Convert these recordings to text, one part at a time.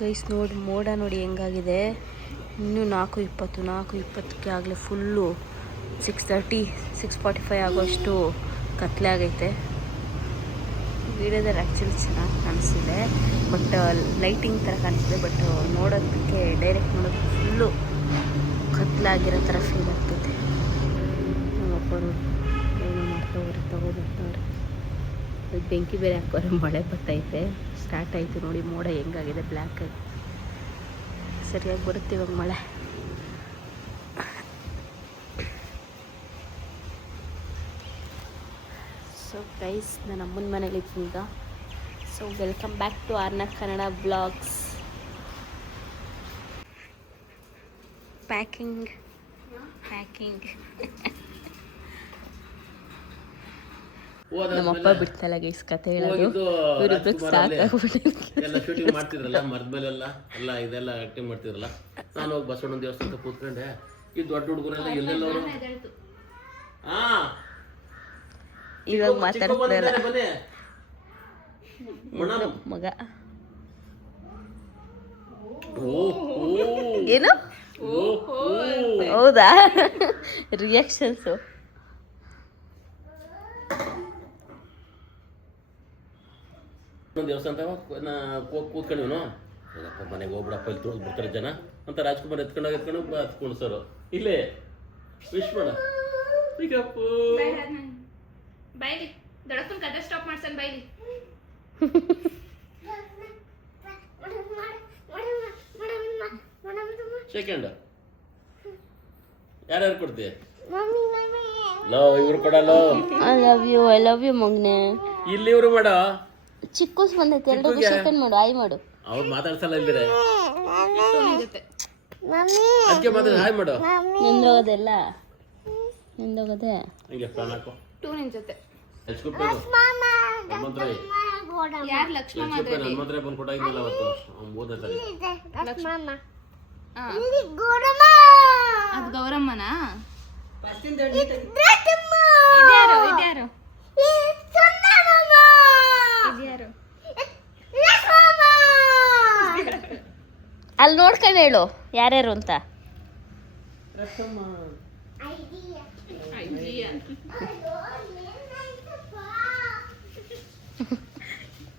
Guys ನೋಡಿ ಮೋಡ ನೋಡಿ ಹೆಂಗಾಗಿದೆ. ಇನ್ನೂ 4:20ಕ್ಕೆ ಆಗಲೇ ಫುಲ್ಲು 6:30 6:45 ಆಗೋಷ್ಟು ಕತ್ಲೆ ಆಗೈತೆ. ವಿಡಿಯೋದಲ್ಲಿ ಆ್ಯಕ್ಚುಲಿ ಚೆನ್ನಾಗಿ ಕಾಣಿಸ್ತಿದೆ, ಬಟ್ ಲೈಟಿಂಗ್ ಥರ ಕಾಣಿಸ್ತಿದೆ. ಬಟ್ ನೋಡೋದಕ್ಕೆ ಡೈರೆಕ್ಟ್ ನೋಡೋದಕ್ಕೆ ಫುಲ್ಲು ಕತ್ಲಾಗಿರೋ ಥರ ಫೀಲ್ ಆಗ್ತೈತೆ. ನಮ್ಮಪ್ಪರು ಏನೋ ಮಾಡ್ತವ್ರೆ, ತಗೋಬರ್ತಾವ್ರೆ. ಬೆಂಕಿ ಬೇರೆ ಹಾಕೋರೆ. ಮಳೆ ಬರ್ತೈತೆ, ಸ್ಟಾರ್ಟ್ ಆಯಿತು ನೋಡಿ. ಮೋಡ ಹೆಂಗಾಗಿದೆ, ಬ್ಲ್ಯಾಕ್ ಆಗಿ. ಸರಿಯಾಗಿ ಬರುತ್ತೆ ಇವಾಗ ಮಳೆ. ಸೊ ಗೈಸ್, ನಾನು ಅಮ್ಮನ ಮನೇಲಿ ಇದ್ದೀನಿ ಈಗ. ಸೊ ವೆಲ್ಕಮ್ ಬ್ಯಾಕ್ ಟು ಆರ್ನಕ್ ಕನ್ನಡ ಬ್ಲಾಗ್ಸ್. ಪ್ಯಾಕಿಂಗ್ ನಮ್ಮಪ್ಪ ಬಿಡ್ತಲ್ಲ ಗೈಸ್ ಕತೆ ಹೇಳೋದು. ಇವರಿಬ್ಬರಿಗೆ ಸಾಕಾಗ್ಬಿಟ್ಟಿದೆ. ಎಲ್ಲ ಶೂಟಿಂಗ್ ಮಾಡ್ತಿದ್ರಲ್ಲ, ಮರದ ಮೇಲೆಲ್ಲ ಎಲ್ಲ ಇದೆಲ್ಲ ಆಕ್ಟಿಂಗ್ ಮಾಡ್ತಿದ್ರಲ್ಲ. ನಾನು ಹೋಗಿ ಬಸವಣ್ಣ ದೇವಸ್ಥಾನಕ್ಕೆ ಕೂತ್ಕೊಂಡೆ. ಈ ದೊಡ್ಡ ಹುಡುಗರೆಲ್ಲ ಎಲ್ಲೆಲ್ಲ ಇವಾಗ ಮಾತಾಡ್ತಿರಲ್ಲ ಮಗ. ಏನು ಹೌದಾ? ರಿಯಾಕ್ಷನ್ಸು ದೇವಸ್ಥಾನ ಕೂತ್ಕೊಂಡಿವ್ನು. ಮನೆಗೆ ಹೋಗ್ಬಿಡಪ್ಪ, ಇಲ್ಲಿ ತೊಳೆದು ಬಿಡ್ತಾರೆ ಜನ ಅಂತ ರಾಜ್ಕುಮಾರ್ ಎತ್ಕೊಂಡು ಕುಣಿಸೋರು. ಇಲ್ಲೇ ವಿಶ್ ಮಾಡ ಬೈಲಿ ದೊಡ್ಡಪ್ಪನ ಕತೆ ಸ್ಟಾಪ್ ಮಾಡ್ಸನ್ ಬೈಲಿ. ಸೆಕೆಂಡ್ ಯಾರ್ಯಾರು ಕೊಡ್ತೀಯ? ಲವ್ ಇವ್ರು ಕೊಡಲ್ಲ. ಐ ಲವ್ ಯು ಮಗ್ನೆ. ಇಲ್ಲಿ ಇವ್ರು ಮಾಡ ಚಿಕ್ಕೂಸ್ ಬಂದೈತೆ, ಎರಡು ಸೆಕೆಂಡ್ ಮಾಡು, ಆಯ್ ಮಾಡು. ಅವ್ರು ಮಾತಾಡ್ಸಲ್ಲ ಇಲ್ದಿರೆ ಅದಕ್ಕೆ ಮಾತಾಡ ಹಾಯ್ ಮಾಡು. ನಿಂದೋಗೋದೆಲ್ಲ ನಿಂದೋಗೋದೆ ಹಂಗೆ ಪ್ಲಾನ್ ಹಾಕೋ. ಟೂ ನಿನ್ ಜೊತೆ ಯಾರು ಲಕ್ಷ್ಮಣ ಹನುಮಂತರೇ ಬಂದು ಕೊಟ್ಟಾಗಿದ್ದಲ್ಲ ಅವತ್ತು 3ನೇ ತಾರೀಕು. ಅದು ಗೌರಮ್ಮನಾ? ಇದ್ಯಾರು ಇದ್ಯಾರು ಇದ್ಯಾರು? ಅಲ್ಲಿ ನೋಡ್ಕೊಂಡು ಹೇಳು ಯಾರ್ಯಾರು ಅಂತ.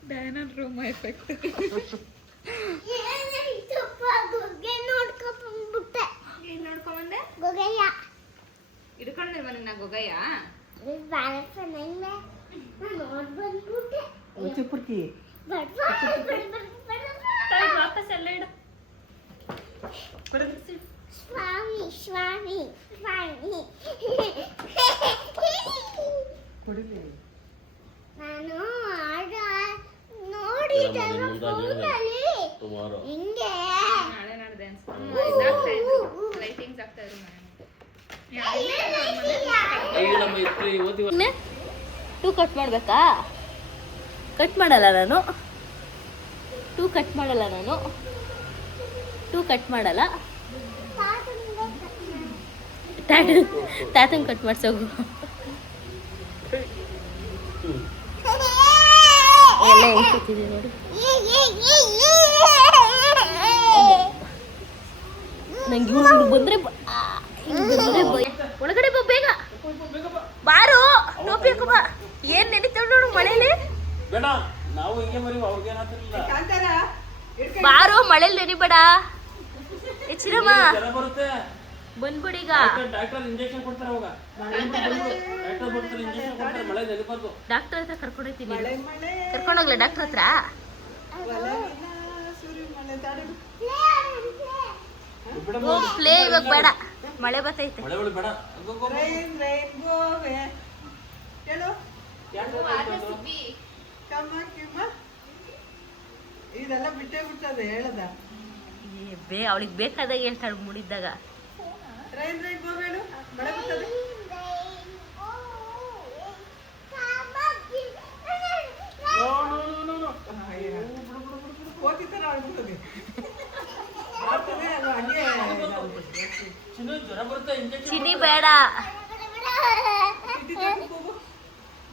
ಡೈನಲ್ ರೂಮ್ ಎಫೆಕ್ಟ್. ನೋಡ್ಕೊಂಬಂದೆ ಹಿಡ್ಕೊಂಡಿಲ್ವ ನಿನ್ನ ಗೊಗಯ್ಯ? ವಾಪಸ್ ಎಲ್ಲ ಇಡು. ನಾನು ನೋಡಿದ ಹಿಂಗೆ ನಾಳೆ ನಾಡ್ದೆ ಲೈಟಿಂಗ್ಸ್ ಆಗ್ತಾ ಇದ್ರು ಟೂ ಕಟ್ ಮಾಡಬೇಕಾ? ಕಟ್ ಮಾಡಲ್ಲ ನಾನು. ಟೂ ಕಟ್ ಮಾಡಲ್ಲ ನಾನು. ಟೂ ಕಟ್ ಮಾಡಲ್ಲ. ತಾತನ ಕಟ್ ಮಾಡ್ಸೋಗು. ಎಲ್ಲ ಹೆಂಗ್ ಕೂತಿದೆ ನೋಡಿ. ನಂಗೆ ಇವ್ರು ಬಂದ್ರೆ ಒಳಗಡೆ ಬಾ, ಬೇಗ ಬಾರು. ಟೋಪಿ ಹಾಕೋ ಬಾ. ಏನ್ ನಡೀತಾವ ನೋಡು ಮಳೇಲಿ. ಬಾರು, ಮಳೇಲಿ ನೆನಿಬೇಡ. ಹೆಚ್ಚಿರಮ್ಮ ಬಂದ್ಬಿಡಿ ಈಗ. ಡಾಕ್ಟರ್ ಹತ್ರ ಕರ್ಕೊಂಡೋಗ್ತೀನಿ. ಕರ್ಕೊಂಡೋಗ್ಲ ಡಾಕ್ಟರ್ ಹತ್ರ? ಪ್ಲೇ ಇವಾಗ ಬೇಡ, ಮಳೆ ಬರ್ತೈತೆ. ಇದೆಲ್ಲ ಬಿಟ್ಟೇ ಬಿಟ್ಟದೆ ಹೇಳದ. ಅವಳಿಗೆ ಬೇಕಾದಾಗ ಹೇಳ್ತಾಳೆ ಮುಡಿದಾಗ. ಚಿನ್ನಿ ಬೇಡ.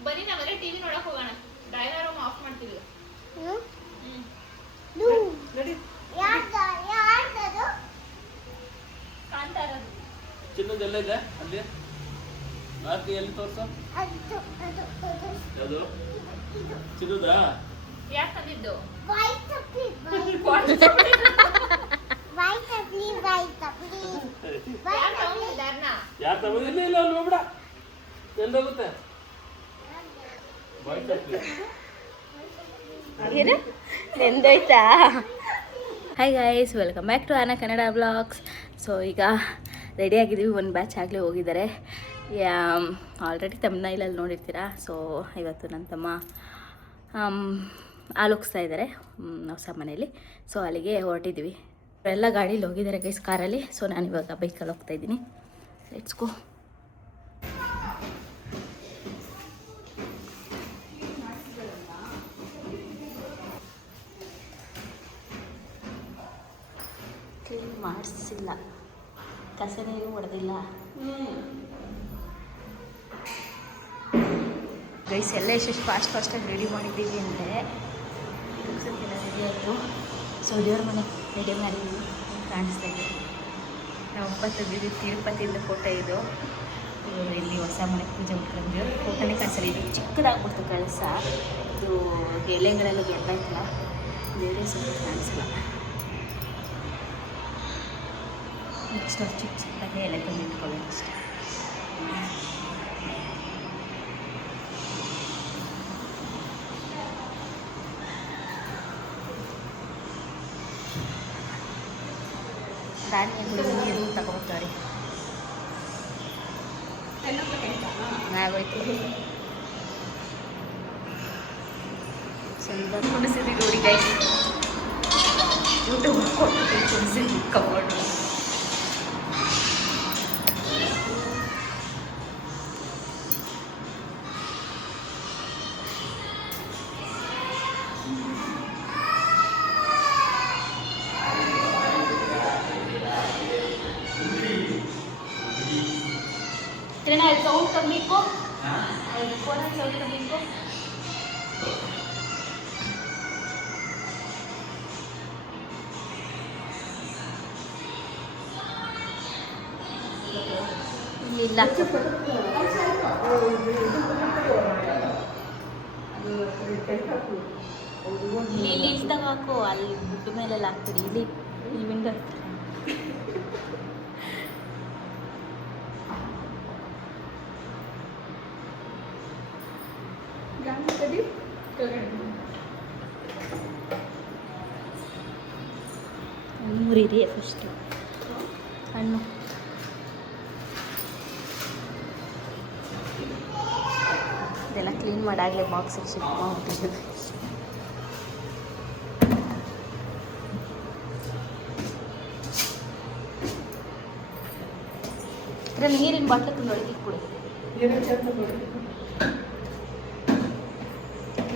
ಬನ್ನಿ ನಾವೆಲ್ಲ ಟಿವಿ ನೋಡಕ್ ಹೋಗೋಣ. ಡೈನರ್ ರೂಮ್ ಆಫ್ ಮಾಡ್ತೀವಿ. ನಡಿ ಚಿನ್ನದ ಎಲ್ಲ ಇದೆ ಅಲ್ಲಿ ಹಾಕಿ ಎಲ್ಲಿ ತೋರ್ಸು ಯಾವುದು ಚಿನ್ನದಾ ಯಾಕೆ ತಂದಿದ್ದು ಯಾರು ತಗೊಂಡಿಲ್ಲ ಇಲ್ಲ ಅಲ್ಲಿ ಹೋಗ್ಬಿಡ ಎಲ್ಲೋಗುತ್ತೆ ಬಾಯ್ ಚಪ್ಲಿ ಏನು ನೆಂದೋಯ್ತಾ? Hi guys, welcome back to ಆನಾ ಕನ್ನಡ ಬ್ಲಾಗ್ಸ್. ಸೊ ಈಗ ರೆಡಿ ಆಗಿದ್ದೀವಿ. ಒಂದು ಬ್ಯಾಚ್ ಆಗಲೇ ಹೋಗಿದ್ದಾರೆ. ಆಲ್ರೆಡಿ ತಮ್ಮನೈಲಲ್ಲಿ ನೋಡಿರ್ತೀರಾ. ಸೊ ಇವತ್ತು ನನ್ನ ತಮ್ಮ ಹಾಲುಕ್ಸ್ತಾ ಇದ್ದಾರೆ ಹೊಸ ಮನೇಲಿ. ಸೊ ಅಲ್ಲಿಗೆ ಹೊರಟಿದ್ವಿ. ಎಲ್ಲ ಗಾಡೀಲಿ ಹೋಗಿದ್ದಾರೆ ಗೈಸ್, ಕಾರಲ್ಲಿ. ಸೊ ನಾನು ಇವಾಗ ಬೈಕಲ್ಲಿ ಹೋಗ್ತಾ ಇದ್ದೀನಿ. Let's go. ಕ್ಲೀನ್ ಮಾಡಿಸಿಲ್ಲ, ಕಸನೇನು ಹೊಡೆದಿಲ್ಲ ಗೈಸ್. ಎಲ್ಲ ಎಷ್ಟು ಫಾಸ್ಟಾಗಿ ರೆಡಿ ಮಾಡಿದ್ದೀವಿ ಅಂದರೆ ಮುಗಿಸೋಕ್ಕೆಲ್ಲ ರೆಡಿ ಆಯಿತು. ಸೊ ದೇವ್ರ ಮನೆ ರೆಡಿ ಮಾಡಿದ್ದೀವಿ, ಕಾಣಿಸ್ತಾ ಇದೆ. ನಾವು ತೆಗೆದಿದ್ದು ತಿರುಪತಿಯಿಂದ ಫೋಟೋ ಇದು. ಇವರು ಇಲ್ಲಿ ಹೊಸ ಮನೆ ಪೂಜೆ ಮಾಡ್ಕೊಂಡು ಫೋಟೋನೇ ಕಾಣಿಸಲ್ಲ. ಇದು ಚಿಕ್ಕದಾಗ್ಬಿಡ್ತು ಕಳಸ. ಇದು ಎಲೆಗಳೆಲ್ಲ ಗೆದ್ದಾಯ್ತಲ್ಲ, ಬೇರೆ ಸ್ವಲ್ಪ ಕಾಣಿಸಲ್ಲ. ನೆಕ್ಸ್ಟ್ ಅವ್ರು ಚಿಕ್ಕ ಚಿಕ್ಕದಾಗೆ ಎಲೆ ತಂದು ಇಟ್ಕೊಳ್ಳೋದು ಅಷ್ಟೇ. ಧಾನ್ಯಗಳು ನೀರು ತಗೋತಾರೆ. ಆಗೋಯ್ತು. ಸ್ವಲ್ಪ ಕುಣಿಸಿದ್ವಿ ನೋಡಿ ಗೈಸ್, ಯೂಟ್ಯೂಬ್ ಕೊಟ್ಟು ಕುಣಿಸಿದ್ವಿ ಕಬೋರ್ಡು. ट्रेन साउंड कमी को फोन साउंड कमी को ಇಲ್ಲ ಇಲ್ಲಿ ಇಷ್ಟಾಗ ಹಾಕು, ಅಲ್ಲಿ ಬುಟ್ಟು ಮೇಲೆಲ್ಲ ಹಾಕ್ತೀರಿ. ಇಲ್ಲಿ ಇಲ್ಲಿ ವಿಂಡೋ ಮುರಿರಿ ಫಸ್ಟು ಹಣ್ಣು. ಇದೆಲ್ಲ ಕ್ಲೀನ್ ಮಾಡಾಗಲೇ ಬಾಕ್ಸಿಗೆ ಶಿಫ್ಟ್ ಮಾಡ್ಬಿಟ್ಟಿದ್ದೀವಿ. ಇದರಲ್ಲಿ ನೀರಿನ ಬಾಟ್ಲು ತೊಗೊಂಡೊಳಗೆ ಕೊಡಿ.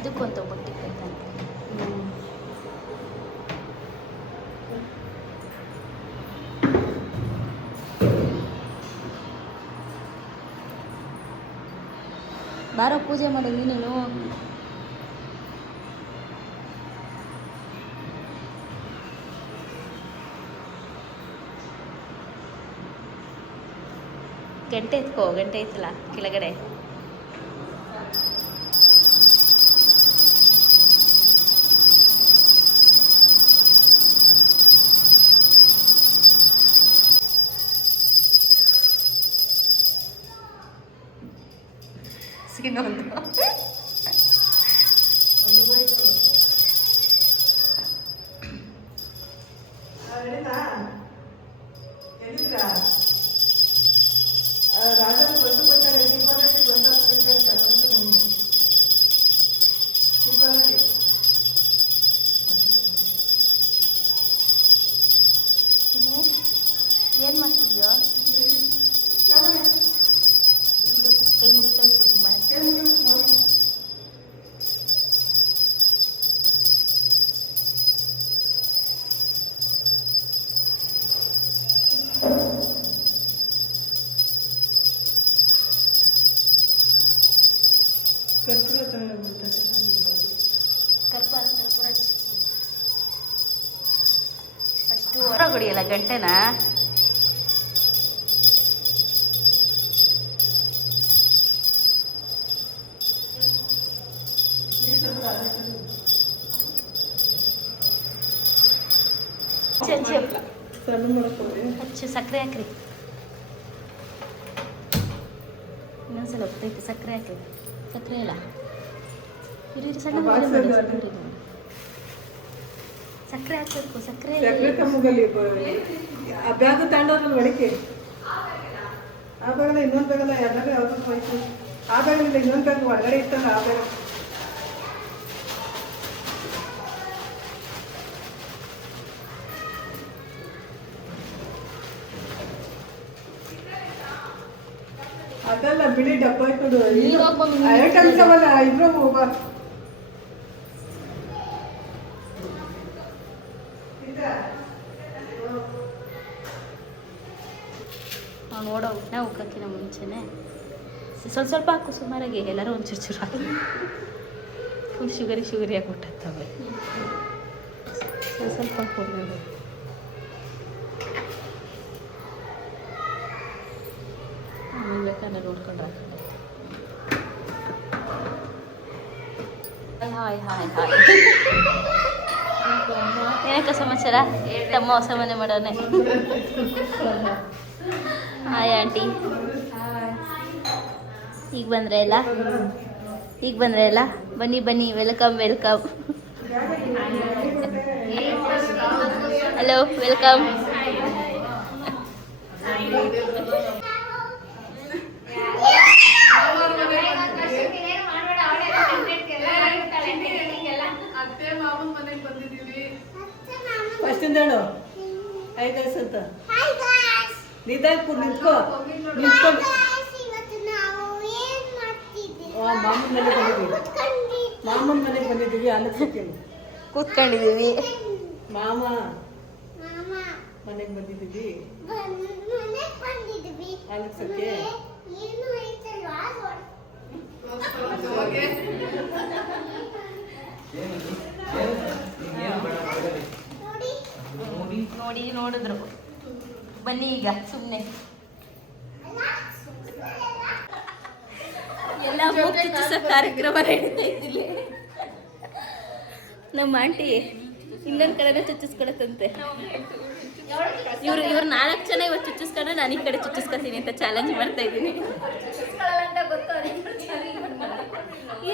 ಇದಕ್ಕೊಂತ ಬಟ್ಟೆ ಕೈತಾನೆ. ಬಾರೋ ಪೂಜೆ ಮಾಡೋದು ನೀನು. ಗಂಟೆ ಎತ್ಕೋ, ಗಂಟೆ ಐತಲ್ಲ ಕೆಳಗಡೆ. ಇನ್ನೊಂದು ರಾಜನ ಬಂದು ಬರ್ತಾರೆ. ಈಕ್ವಾಲಿಟಿ ಬಂದು ಈಕ್ವಾಲಿಟಿ ಏನು ಮಾಡ್ತಿದ್ಯೋ? ಕೈ ಮುಗಿತಾ ತುಂಬ. ಕರ್ಪೂರ ಫಸ್ಟು ಹೊರಗೊಡಿಯಲ್ಲ ಗಂಟೆನ. ಹಚ್ಚು ಸಣ್ಣ ಮಾಡ್ಕೊಳ್ಳಿ. ಹಚ್ಚು ಸಕ್ಕರೆ ಹಾಕ್ರಿ. ಇನ್ನೊಂದ್ಸಲ ಹೋಗ್ತೈತೆ ಸಕ್ಕರೆ ಹಾಕ್ರಿ. ಸಕ್ಕರೆ ಇಲ್ಲ ಇರಿ ಸಣ್ಣ ಸಕ್ಕರೆ ಹಾಕ್ಬೇಕು. ಸಕ್ಕರೆ ಸಕ್ಕರೆ ತಮ್ಮಗಲ್ಲಿ ಆ ಬ್ಯಾಗ್ ತಗೊಂಡವ್ರಲ್ಲ ಒಳಗೆ ಆ ಬ್ಯಾಗಲ್ಲ ಇನ್ನೊಂದು ಬ್ಯಾಗಲ್ಲ ಯಾವ್ದಾಗ ಯಾವ್ದು ಹೋಯ್ತು ಆ ಬ್ಯಾಗಲ್ಲ ಇನ್ನೊಂದು ಬ್ಯಾಗ್ ಒಳಗಡೆ ಇತ್ತಲ್ಲ ಆ ಬ್ಯಾಗ್ ಅದಲ್ಲ ಬಿಳಿ ಡಬ್ಬ ಕೊಡು ಐಟಮ್ಸ್ ಅವಲ್ಲ ಇಬ್ರು ಹೋಗ ನಾವು ನೋಡೋ ಊಟನ ಹೋಗೋಕ್ಕಿಂತ ಮುಂಚೆನೆ ಸ್ವಲ್ಪ ಸ್ವಲ್ಪ ಹಾಕು ಸುಮಾರಾಗಿ ಎಲ್ಲರೂ ಒಂದು ಚೂರು ಹಾಕಿ ಫುಲ್ ಶುಗರಿ ಹಾಕ್ಬಿಟ್ಟವೆ ಸ್ವಲ್ಪ ಹಾಕ್ಕೊಂಡು ಆಮೇಲೆ ಬೇಕಾದ್ರೆ ನೋಡ್ಕೊಂಡು ಹಾಕೊಂಡು ಹಾಯ್ ಹಾಯ್ ಹಾಯ್ ಏನಕ್ಕ ಸಮಾಚಾರ? ತಮ್ಮ ಹೊಸ ಮನೆ ಮಾಡೋನೆ. Hi aunty. ಈಗ ಬಂದ್ರೆ ಎಲ್ಲ ಬನ್ನಿ ವೆಲ್ಕಮ್ ಹಲೋ ವೆಲ್ಕಮ್. ಫಸ್ಟಿಂದ ಹೇಳು ಹಾಯ್ ಗೈಸ್ ಅಂತ. ನಿಧಾನಪುರ್ ನಿಂತ್ಕೊಂಡು ಮಾಮನ ಮನೆಗೆ ಬಂದಿದ್ದೀವಿ ಆಲಕ್ಸಕ್ಕೆ ಕೂತ್ಕೊಂಡಿದ್ದೀವಿ. ಮಾಮ ಮನೆಗೆ ಬಂದಿದ್ದೀವಿ ಆಲಕ್ಸಕ್ಕೆ. ನೋಡಿದ್ರು ಬನ್ನಿ ಈಗ ಸುಮ್ಮನೆ ಎಲ್ಲ ಚುಚ್ಚಿಸೋ ಕಾರ್ಯಕ್ರಮ ನಡೀತಾ ಇದ್ದಿಲ್ಲ. ನಮ್ಮ ಆಂಟಿ ಇನ್ನೊಂದು ಕಡೆನೇ ಚುಚ್ಚಿಸ್ಕೊಳತ್ತಂತೆ. ಇವ್ರು 4 ಜನ ಇವತ್ತು ಚುಚ್ಚಿಸ್ಕೊಂಡ್ರೆ ನಾನು ಈ ಕಡೆ ಚುಚ್ಚಿಸ್ಕೊತೀನಿ ಅಂತ ಚಾಲೆಂಜ್ ಮಾಡ್ತಾ ಇದ್ದೀನಿ.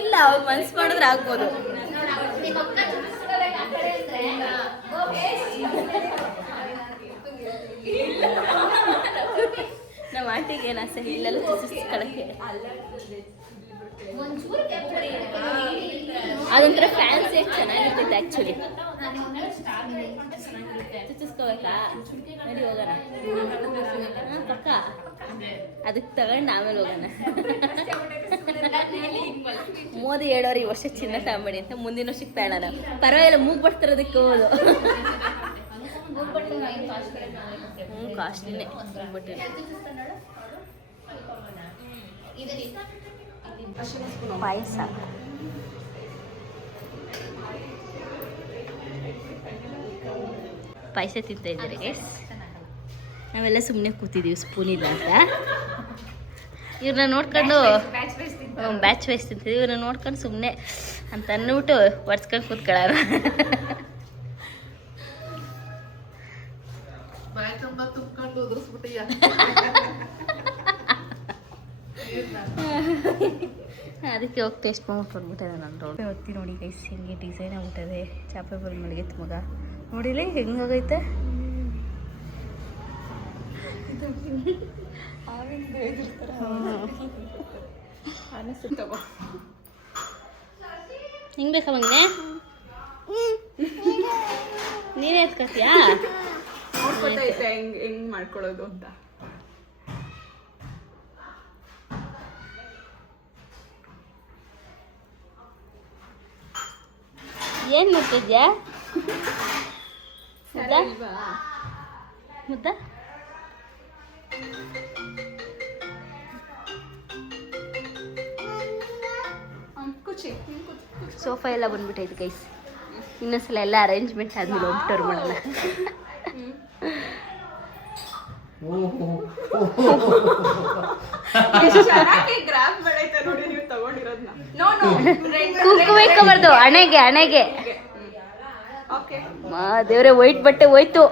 ಇಲ್ಲ ಅವ್ರು ಮನ್ಸು ಮಾಡಿದ್ರೆ ಆಗ್ಬೋದು. ನಮ್ಮ ಆಂಟಿಗೆ ಏನು ಆಸೆ ಇಲ್ಲೆಲ್ಲ ಚುಚ್ಚಿಸ್ಕೊಳಕ್ಕೆ. ಅದೊಂಥರ ಫ್ಯಾನ್ಸಿ ಎಷ್ಟು ಚೆನ್ನಾಗಿರ್ತೈತೆ ಆ್ಯಕ್ಚುಲಿ. ಚುಚ್ಚಿಸ್ಕೋಬೇಕಾ? ನಡಿ ಹೋಗೋಣ. ಹಾಂ ಪಕ್ಕ ಅದಕ್ಕೆ ತಗೊಂಡು ಆಮೇಲೆ ಹೋಗೋಣ. ಮೋದಿ ಹೇಳೋರು ಈ ವರ್ಷ ಚಿನ್ನ ತಗೊಂಬೇಡಿ ಅಂತ, ಮುಂದಿನ ವರ್ಷಕ್ಕೆ ತಗೊಳ್ಳೋಣ. ಪರವಾಗಿಲ್ಲ ಮೂಗ್ ಬರ್ತಿರೋದಕ್ಕೆ ಹೋಗೋದು. ಕಾಸ್ಟ್ಲಿನೇ ಪಾಯಸ. ಪಾಯಸ ತಿಂತಾ ಇದ್ದಾರೆ ಗೈಸ್. ನಾವೆಲ್ಲ ಸುಮ್ಮನೆ ಕೂತಿದ್ದೀವಿ ಸ್ಪೂನ್ ಇಲ್ಲ ಅಂತ. ಇವ್ರನ್ನ ನೋಡ್ಕೊಂಡು ಬ್ಯಾಚ್ ವೈಸ್ ತಿಂತಿದ್ದೀವಿ. ಇವ್ರನ್ನ ನೋಡ್ಕೊಂಡು ಸುಮ್ಮನೆ ಅಂತ ಅಂದ್ಬಿಟ್ಟು ಒಡ್ಸ್ಕೊಂಡು ಕೂತ್ಕೊಳ್ಳೋಣ. ಅದಕ್ಕೆ ಹೋಗಿ ಟೇಸ್ಟ್ ಮಾಡ್ಬಿಟ್ಟು ಬಂದ್ಬಿಟ್ಟೆ ನಾನು. ಹೊತ್ತಿ ನೋಡಿ ಗೈಸ್ ಹಿಂಗೆ ಡಿಸೈನ್ ಆಗ್ಬಿಟ್ಟದೆ. ಚಾಪೆ ಬಲ್ ಮಲಗಿತ್ತು ಮಗ ನೋಡಿಲಿ ಹೆಂಗಾಗೈತೆ. ಹಿಂಗೆ ಬೇಕಾ ಮಂಗೆ? ನೀನೇ ಎತ್ಕೊತೀಯಾ? ಹೆಂಗ್ ಮಾಡ್ಕೊಳ್ಳೋದು ಅಂತ. ಏನ್ ಮಾಡ್ತಿದ್ಯಾ? ಮುದ್ದ ಸೋಫಾ ಎಲ್ಲ ಬಂದ್ಬಿಟ್ಟೈತೆ ಗೈಸ್. ಇನ್ನೊಂದ್ಸಲ ಎಲ್ಲ ಅರೇಂಜ್ಮೆಂಟ್ ಆದ್ಮೇಲೆ ಹೋಗ್ಬಿಟ್ಟವ್ರು ಮಾಡೋಣ. ಕುಂಕುಮ ಇಟ್ಕೊಬಾರ್ದು, ಹಣೆಗೆ. ಮಾ ದೇವ್ರೆ ವೈಟ್ ಬಟ್ಟೆ ಹೋಯ್ತು.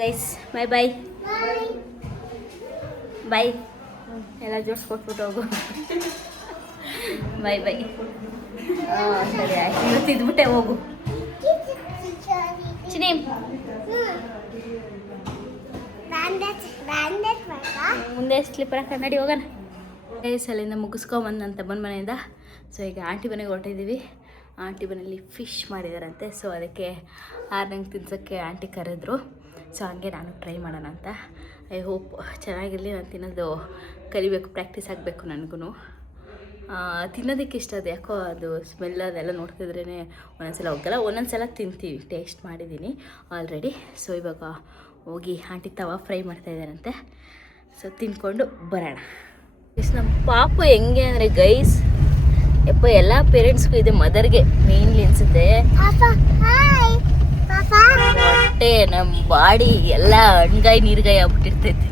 ಗೈಸ್ ಬೈ ಬೈ ಬೈ ಎಲ್ಲ ಜೋಡಿಸ್ಕೊಟ್ಬಿಟ್ಟು ಹೋಗು. Bye bye. ಸರಿ ಆಯ್ತು, ಇವತ್ತು ಇದ್ಬಿಟ್ಟೆ ಹೋಗು ಚಿನಿ. ಮುಂದೆ ಸ್ಲಿಪ್ಪರ್ ಕನ್ನಡಿ ಹೋಗೋಣ. ಗೈಸ್ ಅಲ್ಲಿಂದ ಮುಗಿಸ್ಕೊಂಬಂದಂತ ಬಂದ ಮನೆಯಿಂದ. ಸೊ ಈಗ ಆಂಟಿ ಮನೆಗೆ ಹೊರಟಿದ್ದೀವಿ. ಆಂಟಿ ಮನೇಲಿ ಫಿಶ್ ಮಾಡಿದಾರಂತೆ. ಸೊ ಅದಕ್ಕೆ ನಂಗೆ ತಿನ್ಸೋಕ್ಕೆ ಆಂಟಿ ಕರೆದ್ರು. ಸೊ ಹಂಗೆ ನಾನು ಟ್ರೈ ಮಾಡೋಣ ಅಂತ. ಐ ಹೋಪ್ ಚೆನ್ನಾಗಿರಲಿ. ನಾನು ತಿನ್ನೋದು ಕಲಿಬೇಕು, ಪ್ರಾಕ್ಟೀಸ್ ಆಗಬೇಕು ನನಗೂ. ತಿನ್ನೋದಕ್ಕೆ ಇಷ್ಟ. ಅದು ಯಾಕೋ ಅದು ಸ್ಮೆಲ್ ಅದೆಲ್ಲ ನೋಡ್ತಿದ್ರೇ ಒಂದೊಂದ್ಸಲ ಹೋಗಲ್ಲ, ಒಂದೊಂದ್ಸಲ ತಿಂತೀವಿ. ಟೇಸ್ಟ್ ಮಾಡಿದ್ದೀನಿ ಆಲ್ರೆಡಿ. ಸೊ ಇವಾಗ ಹೋಗಿ ಆಂಟಿ ತವಾ ಫ್ರೈ ಮಾಡ್ತಾಯಿದ್ದಾರಂತೆ. ಸೊ ತಿನ್ಕೊಂಡು ಬರೋಣ. ನಮ್ಮ ಪಾಪು ಹೆಂಗೆ ಅಂದರೆ ಗೈಸ್, ಯಪ್ಪ ಎಲ್ಲ ಪೇರೆಂಟ್ಸ್ಗೂ ಇದೆ, ಮದರ್ಗೆ ಮೇನ್ಲಿ ಅನಿಸುತ್ತೆ. ಹೊಟ್ಟೆ ನಮ್ಮ ಬಾಡಿ ಎಲ್ಲ ಹಣ್ಗಾಯಿ ನೀರ್ಗಾಯಿ ಆಗ್ಬಿಟ್ಟಿರ್ತೈತೆ.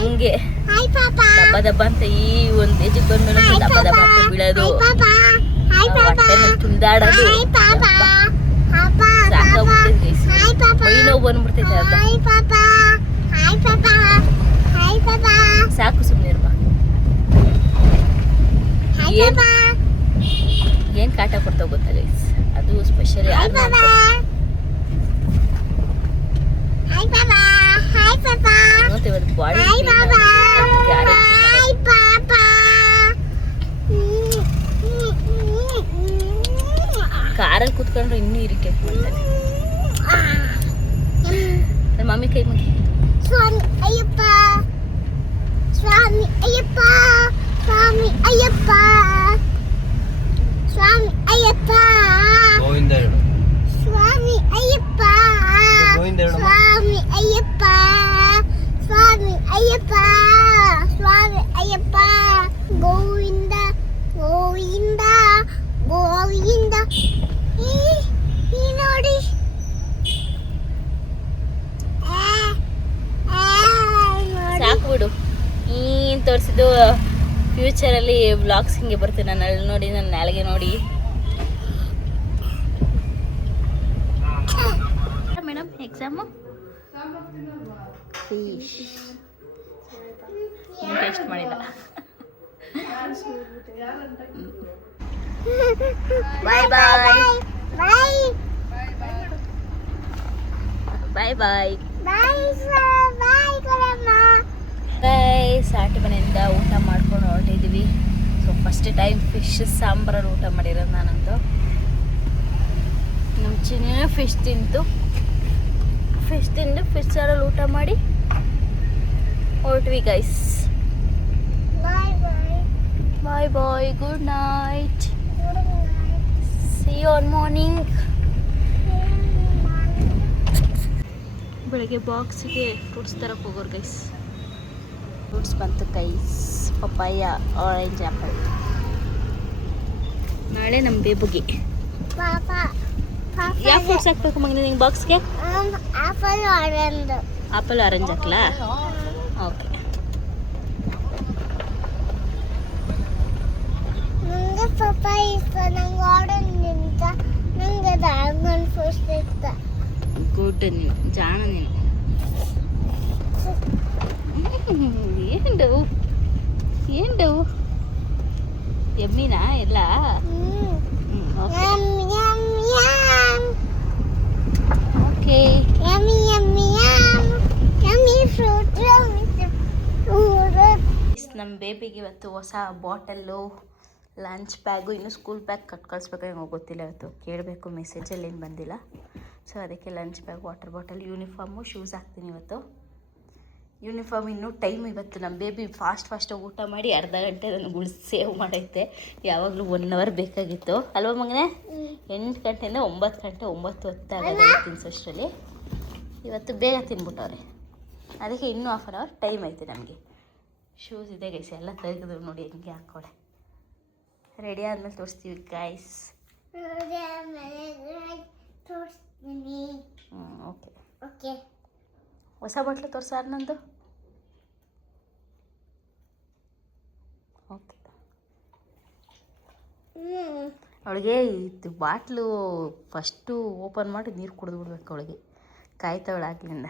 ಹಂಗೆ ದಬ್ಬ ದಬ್ಬ ಅಂತ ಈ ಒಂದು ಏಜಿಗೆ ಬಂದ್ಮೇಲೆ ದಬ್ಬ ದಬ್ಬ ಅಂತ ಬೀಳೋದು, ಹೊಟ್ಟೆ ಮೇಲೆ ತುಳಿದಾಡೋದು ಸಾಕಾಗ್ಬಿಡ್ತೈತೆ. ಮೈ ನೋವು ಬಂದ್ಬಿಡ್ತೈತೆ. ಅರ್ಧ ಸಾಕು, ಸುಮ್ಮನೆ ಇರ್ಬಾ. ಏನು ಕಾಟ ಕೊಡ್ತಾವ ಗೊತ್ತಾ ಗೈಸ್, ಅದು ಸ್ಪೆಷಲಿ ಬಾಡಿ ಕಾರಲ್ಲಿ ಕೂತ್ಕೊಂಡ್ರೆ ಇನ್ನೂ ಇರಿಟೇಟ್ ಮಾಡ್ತಾನೆ. ಮಮ್ಮಿ ಕೈ ಮುಗಿ. ಸ್ವಾಮಿ ಅಯ್ಯಪ್ಪ, ಸ್ವಾಮಿ ಅಯ್ಯಪ್ಪ, ಸ್ವಾಮಿ ಅಯ್ಯಪ್ಪ, ಸ್ವಾಮಿ ಅಯ್ಯಪ್ಪ, ಗೋವಿಂದ ಹೇಳು. ಸ್ವಾಮಿ ಅಯ್ಯಪ್ಪ, ಗೋವಿಂದ ಹೇಳು. ಸ್ವಾಮಿ ಅಯ್ಯಪ್ಪ, ಸ್ವಾಮಿ ಅಯ್ಯಪ್ಪ, ಸ್ವಾಮಿ ಅಯ್ಯಪ್ಪ, ಗೋವಿಂದ ಗೋವಿಂದ ಗೋವಿಂದ. ಈ ನೋಡಿ ಸಾಕು ಬಿಡು. ನೀನು ತೋರಿಸಿದ್ದು ಫ್ಯೂಚರಲ್ಲಿ ವ್ಲಾಗ್ಸ್ ಹಿಂಗೆ ಬರ್ತೀನಿ. ನಾನು ಅಲ್ಲಿ ನೋಡಿ, ನನ್ನ ನಾಳೆಗೆ ನೋಡಿ. ಮೇಡಮ್ ಎಕ್ಸಾಮು ಫಿಶ್ ಟೇಸ್ಟ್ ಮಾಡಿಲ್ಲ. ಬಾಯ್ bye bye bye bye bye ಬಾಯ್ ಕೊಡಮ್ಮ. ಗೈಸ್ ಆಂಟಿ ಮನೆಯಿಂದ ಊಟ ಮಾಡ್ಕೊಂಡು ಹೊರಟಿದ್ದೀವಿ. ಸೊ ಫಸ್ಟ್ ಟೈಮ್ ಫಿಶ್ ಸಾಂಬಾರಲ್ಲಿ ಊಟ ಮಾಡಿರೋದು ನಾನಂತೂ. ನಮ್ಮ ಚಿನ್ನ ಫಿಶ್ ತಿಂದು ಫಿಶ್ ಸಾರಲ್ಲಿ ಊಟ ಮಾಡಿ ಹೊರಟ್ವಿ guys. Bye bye bye bye, good night, see you on morning. ಬೆಳಗ್ಗೆ ಬಾಕ್ಸಿಗೆ ಫ್ರೂಟ್ಸ್ ತರಕ್ಕೆ ಹೋಗೋರು ಗೈಸ್. ಫ್ರೂಟ್ಸ್ ಬಂತು ಗೈಸ್, ಪಪ್ಪಾಯ, ಆರೆಂಜ್, ಆ್ಯಪಲ್. ನಾಳೆ ನಮ್ಮ ಬೇಬುಗೆ ಪಾಪಾ ಯಾವ ಫ್ರೂಟ್ಸ್ ಹಾಕ್ಬೇಕು ಮಗನೇ ನಿಂಗೆ ಬಾಕ್ಸ್ಗೆ? Apple orange. ಆಪಲ್ ಆರೆಂಜ್ ಹಾಕ್ಲಾ? ಓಕೆ. ನಂಗೆ ಪಪ್ಪಾಯ ಇಷ್ಟ, ನಂಗೆ ಆರೆಂಜ್ ಇಷ್ಟ, ನಂಗೆ ಡ್ರ್ಯಾಗನ್ ಫ್ರೂಟ್ಸ್ ಇಷ್ಟ. ಗುಡ್, ನೀನು ಜಾಣ ನೀನು. ಏನು ಎಮ್ಮಿನಾ ಎಲ್ಲ? Yum yum yum. Okay. Yummy yummy yum. Yummy fruit, yummy fruit. ನಮ್ಮ ಬೇಬಿಗೆ ಇವತ್ತು ಹೊಸ ಬಾಟಲ್ಲು, ಲಂಚ್ ಬ್ಯಾಗು, ಇನ್ನೂ ಸ್ಕೂಲ್ ಬ್ಯಾಗ್ ಕಳ್ಸ್ಬೇಕು ಹೆಂಗೋ ಗೊತ್ತಿಲ್ಲ. ಇವತ್ತು ಕೇಳಬೇಕು, ಮೆಸೇಜಲ್ಲಿ ಏನು ಬಂದಿಲ್ಲ. ಸೊ ಅದಕ್ಕೆ lunch bag, water bottle, uniform, shoes ಹಾಕ್ತೀನಿ ಇವತ್ತು. ಯೂನಿಫಾರ್ಮ್ ಇನ್ನೂ ಟೈಮ್ ಇವತ್ತು. ನಮ್ಮ ಬೇಬಿ ಫಾಸ್ಟಾಗಿ ಊಟ ಮಾಡಿ ಅರ್ಧ ಗಂಟೆ ನನಗೆ ಸೇವ್ ಮಾಡೈತೆ. ಯಾವಾಗಲೂ 1 ಅವರ್ ಬೇಕಾಗಿತ್ತು ಅಲ್ವಾ ಮಗನೇ? 8 ಗಂಟೆಯಿಂದ 9 ಗಂಟೆ, 9 ಹೊತ್ತಾಗೋದು ತಿನ್ಸೋಷ್ಟರಲ್ಲಿ. ಇವತ್ತು ಬೇಗ ತಿನ್ಬಿಟ್ಟವ್ರೆ, ಅದಕ್ಕೆ ಇನ್ನೂ 1/2 ಅವರ್ ಟೈಮ್ ಐತೆ ನಮಗೆ. ಶೂಸ್ ಇದೆ ಗೈಸ್, ಎಲ್ಲ ತೆಗೆದು ನೋಡಿ ಹೆಂಗೆ ಹಾಕ್ಕೊಳೆ. ರೆಡಿ ಆದಮೇಲೆ ತೋರಿಸ್ತೀವಿ ಗೈಸ್. ತೋರಿಸ್ತೀನಿ. ಓಕೆ. ಓಕೆ. ಹೊಸ ಬಟ್ಲು ತೋರಿಸ ನಂದು. ಓಕೆ. ಅವಳಿಗೆ ಇದು ಬಾಟ್ಲು ಫಸ್ಟು ಓಪನ್ ಮಾಡಿ ನೀರು ಕುಡಿದು ಬಿಡ್ಬೇಕು ಅವಳಿಗೆ, ಕಾಯ್ತಾವಳಾಗ್ಲಿಂದ.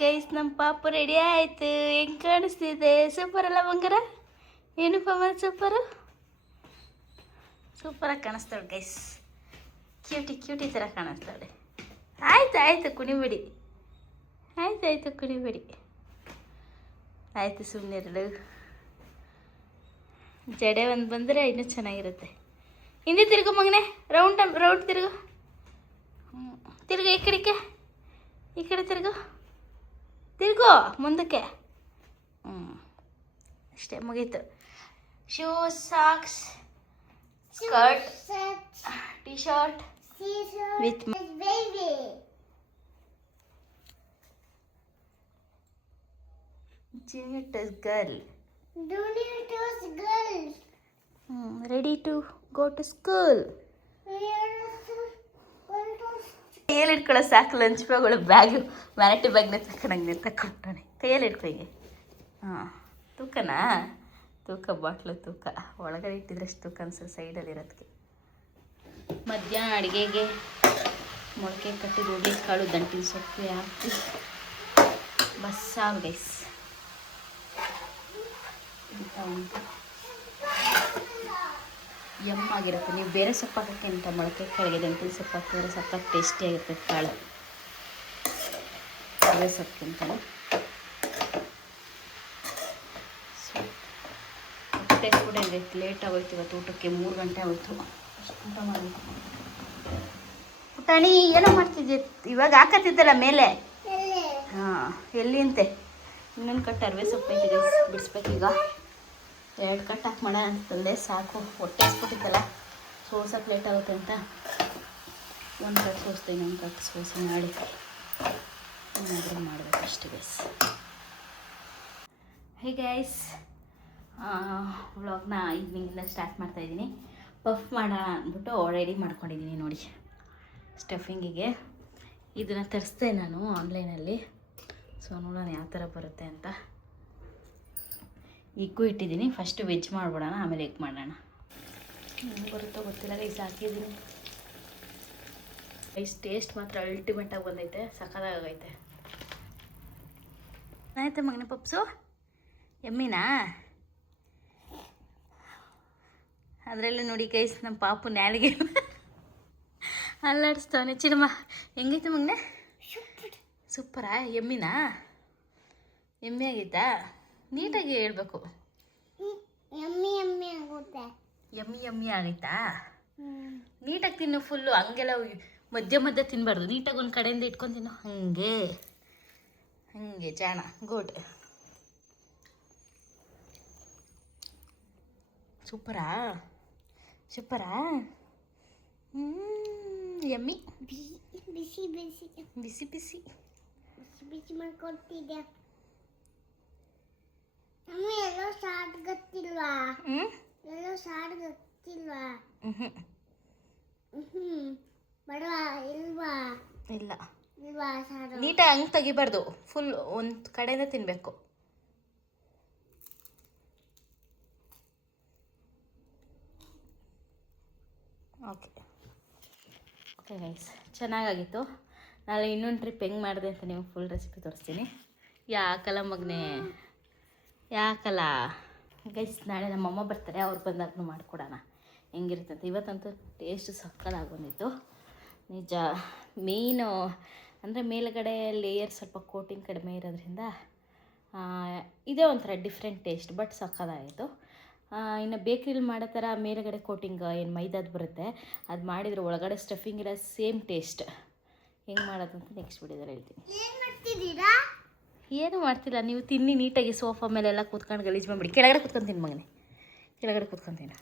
ಗೈಸ್, ನಮ್ಮ ಪಾಪು ರೆಡಿ ಆಯಿತು. ಹೆಂಗೆ ಕಾಣಿಸ್ತಿದೆ? ಸೂಪರ್ ಅಲ್ಲ ಬಂಗಾರ? ಯೂನಿಫಾರ್ಮ್ ಅಲ್ಲಿ ಸೂಪರು, ಸೂಪರಾಗಿ ಕಾಣಿಸ್ತಾಳೆ ಗೈಸ್. ಕ್ಯೂಟಿ ಥರ ಕಾಣಿಸ್ತಾಳೆ. ಆಯ್ತು ಕುಣಿಬೇಡಿ, ಆಯ್ತು ಕುಣಿಬೇಡಿ. ಆಯಿತು, ಸುಮ್ಮನೆ ಜಡೆ ಒಂದು ಬಂದರೆ ಇನ್ನೂ ಚೆನ್ನಾಗಿರುತ್ತೆ. ಹಿಂದೆ ತಿರುಗು ಮಗನೇ, ರೌಂಡ್ ತಿರುಗು. ತಿರುಗು ಈ ಕಡೆ ತಿರುಗು ಮುಂದಕ್ಕೆ. ಅಷ್ಟೇ, ಮುಗೀತು. Shoes, socks, skirt, T shirt with baby. junior test girl. Junior test girl. Ready to go to school. ಕೈಯಲ್ಲಿ ಇಟ್ಕೊಳ್ಳೋ ಸಾಕು, ಲಂಚ್ ಬ್ಯಾಗಳು, ಬ್ಯಾಗು, ವ್ಯಾನಿಟಿ ಬ್ಯಾಗ್ನ ತಗೊಂಡಂಗೆ ತಗೊಂಡಾನೆ. ಕೈಯಲ್ಲಿ ಇಟ್ಕೊಯ್ಗೆ. ತೂಕನಾ? ತೂಕ, ಬಾಟ್ಲು ತೂಕ. ಒಳಗಡೆ ಇಟ್ಟಿದ್ರಷ್ಟು ತೂಕ ಅನ್ಸೋ ಸೈಡಲ್ಲಿರೋದಕ್ಕೆ. ಮಧ್ಯಾಹ್ನ ಅಡುಗೆಗೆ ಮೊಳಕೆ ಕಟ್ಟಿದ ಹುಳಿ ಕಾಳು, ದಂಟಿನ ಸೊಪ್ಪು ಹಾಕಿ ಬಸ್ಸಾರು ಗೈಸ್. ಆಗಿರುತ್ತೆ. ನೀವು ಬೇರೆ ಸೊಪ್ಪು ಹಾಕೋಕ್ಕಿಂತ ಮೊಳಕೆ ಕಾಳಿಗೆ ದಂಟಿನ ಸೊಪ್ಪು ಹಾಕಿದ್ರೆ ಸಕ್ಕ ಟೇಸ್ಟಿಯಾಗಿರುತ್ತೆ ಕಾಳು, ಬೇರೆ ಸೊಪ್ಪಿಗಿಂತ. ಹೊಟ್ಟೆ ಕೂಡ ಲೇಟ್ ಆಗೋಯ್ತು ಇವತ್ತು ಊಟಕ್ಕೆ. 3 ಗಂಟೆ ಆಗೋಯ್ತು. ಊಟ ಮಾಡಬೇಕು. ಪುಟಾಣಿ ಏನೋ ಮಾಡ್ತಿದ್ದೆ? ಇವಾಗ ಹಾಕತ್ತಿದ್ದಲ್ಲ ಮೇಲೆ. ಎಲ್ಲಿ ಅಂತೆ? ಇನ್ನೊಂದು ಕಟ್ಟು ಅರಿವೆ ಸೊಪ್ಪು ಐತಿದೆ, ಬಿಡಿಸ್ಬೇಕೀಗ. 2 ಕಟ್ ಹಾಕಿ ಮಾಡೋಣ ಅಂತಂದೆ, ಸಾಕು. ಹೊಟ್ಟೆ ಹಸ್ಬಿಟ್ಟಿತ್ತಲ್ಲ, ಸೋಸೋಕೆ ಲೇಟ್ ಆಗುತ್ತೆ ಅಂತ 1 ಕಟ್ ಸೋಸ್ದೆ, ಇನ್ನೊಂದು ಕಟ್ ಸೋಸಿ ಮಾಡಿ ಏನಾದರೂ ಮಾಡಬೇಕು ಅಷ್ಟೇ ಗೈಸ್. ಹೇ ಗೈಸ್, ವ್ಲಾಗ್ನ ಈವ್ನಿಂಗಿಂದ ಸ್ಟಾರ್ಟ್ ಮಾಡ್ತಾಯಿದ್ದೀನಿ. ಪಫ್ ಮಾಡೋಣ ಅಂದ್ಬಿಟ್ಟು ರೆಡಿ ಮಾಡ್ಕೊಂಡಿದ್ದೀನಿ ನೋಡಿ ಸ್ಟಫಿಂಗಿಗೆ. ಇದನ್ನು ತರಿಸ್ದೆ ನಾನು ಆನ್ಲೈನಲ್ಲಿ. ಸೊ ನೋಡೋಣ ಯಾವ ಥರ ಬರುತ್ತೆ ಅಂತ. ಎಗ್ಗು ಇಟ್ಟಿದ್ದೀನಿ. ಫಸ್ಟು ವೆಜ್ ಮಾಡಿಬಿಡೋಣ, ಆಮೇಲೆ ಎಗ್ ಮಾಡೋಣ. ಹೆಂಗೆ ಬರುತ್ತೋ ಗೊತ್ತಿಲ್ಲ ಗೈಸ್, ಹಾಕಿದ್ದೀನಿ. ಗೈಸ್ ಟೇಸ್ಟ್ ಮಾತ್ರ ಅಲ್ಟಿಮೇಟಾಗಿ ಬಂದೈತೆ, ಸಖತ್ತಾಗೈತೆ. ಆಯ್ತಾ ಮಗನ ಪಪ್ಸು? ಎಮ್ಮಿನಾ? ಅದರಲ್ಲೂ ನೋಡಿ ಗೈಸ್, ನಮ್ಮ ಪಾಪು ನ್ಯಾಳಿಗೆ ಅಲ್ಲಾಡಿಸ್ತವನೆ. ಚಿನ್ನಮ್ಮ ಹೆಂಗೈತೆ ಮಗನೆ? ಸೂಪರಾ? ಎಮ್ಮಿನಾ? ಎಮ್ಮೆ ಆಗೈತಾ? ನೀಟಾಗಿ ಹೇಳ್ಬೇಕು. ಯಮ್ಮಿ ಆಗುತ್ತೆ. ಯಮ್ಮಿ ಆಗೈತಾ? ನೀಟಾಗಿ ತಿನ್ನು ಫುಲ್ಲು. ಹಂಗೆಲ್ಲ ಮಧ್ಯ ತಿನ್ನಬಾರ್ದು. ನೀಟಾಗಿ ಒಂದು ಕಡೆಯಿಂದ ಇಟ್ಕೊಂಡು ತಿನ್ನು. ಹಂಗೆ ಜಾಣ. ಗುಡ್. ಸೂಪರಾ? ಯಮ್ಮಿ. ಬಿಸಿ ಮಾಡ್ಕೊಡ್ತಿದ್ದೆ. ಅಮ್ಮ ಎಲ್ಲೋ ಸಾಟ್ ಗೊತ್ತಿಲ್ವಾ? ಬಡವಾ ಇಲ್ವಾ? ಇಲ್ಲ. ಇಲ್ವಾ ಸಾರು? ನೀಟಾಗಿ ಹಂಗೆ ತೆಗಿಬಾರ್ದು, ಫುಲ್ ಒಂದು ಕಡೆಯಿಂದ ತಿನ್ನಬೇಕು. ಓಕೆ ಗೈಸ್, ಚೆನ್ನಾಗಾಗಿತ್ತು. ನಾಳೆ ಇನ್ನೊಂದು ಟ್ರಿಪ್ ಹೆಂಗೆ ಮಾಡಿದೆ ಅಂತ ನೀವು ಫುಲ್ ರೆಸಿಪಿ ತೋರಿಸ್ತೀನಿ. ಯಾಕಲ್ಲ ಮಗನೇ, ಯಾಕಲ್ಲ ಗೈಸ್. ನಾಳೆ ನಮ್ಮಮ್ಮ ಬರ್ತಾರೆ, ಅವ್ರು ಬಂದಾಗೂ ಮಾಡಿಕೊಡೋಣ ಹೆಂಗಿರುತ್ತೆ ಅಂತ. ಇವತ್ತಂತೂ ಟೇಸ್ಟ್ ಸಕ್ಕತ್ತಾಗಿ ಬಂದಿತ್ತು ನಿಜ. ಮೇಯ್ನು ಅಂದರೆ ಮೇಲುಗಡೆ ಲೇಯರ್ ಸ್ವಲ್ಪ ಕೋಟಿಂಗ್ ಕಡಿಮೆ ಇರೋದ್ರಿಂದ ಇದೇ ಒಂಥರ ಡಿಫ್ರೆಂಟ್ ಟೇಸ್ಟ್, ಬಟ್ ಸಕ್ಕತ್ತಾಗಿತ್ತು. ಇನ್ನು ಬೇಕ್ರಿಲಿ ಮಾಡೋ ಥರ ಮೇಲುಗಡೆ ಕೋಟಿಂಗ್ ಏನು ಮೈದಾದು ಬರುತ್ತೆ, ಅದು ಮಾಡಿದರೆ ಒಳಗಡೆ ಸ್ಟಫಿಂಗ್ ಇರೋ ಸೇಮ್ ಟೇಸ್ಟ್. ಹೆಂಗೆ ಮಾಡೋದು ಅಂತ ನೆಕ್ಸ್ಟ್ ವಿಡಿಯೋದಲ್ಲಿ ಹೇಳ್ತೀನಿ. ಏನು ಮಾಡ್ತಿಲ್ಲ, ನೀವು ತಿನ್ನಿ ನೀಟಾಗಿ. ಸೋಫಾ ಮೇಲೆಲ್ಲ ಕೂತ್ಕೊಂಡು ಗಲೀಜು ಮಾಡಿಬಿಡಿ. ಕೆಳಗಡೆ ಕೂತ್ಕೊಂಡು ತಿನ್ನು ಮಗನೇ, ಕೆಳಗಡೆ ಕೂತ್ಕೊಂಡು ತಿನ್ನು.